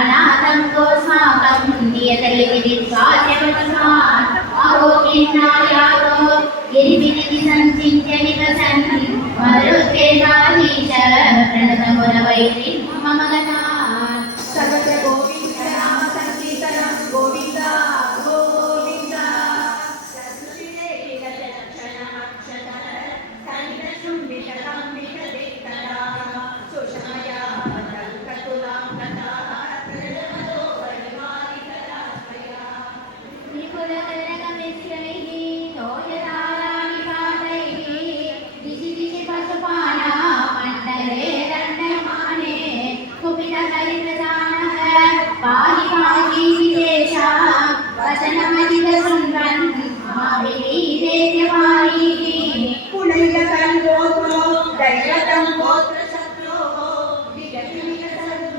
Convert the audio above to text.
अनाथं कोस्माकं नियतलिविदित्वाद्यवस्मात् अहोकिन्नायातो गिरिविदिति संचिन्त्य निवसन् मरुत्केताधीश प्रणतमुरवैरि मम गतात् सर्वत्र गोविन्द नाम संकीर्तनं गोविन्द गोविन्द पुनः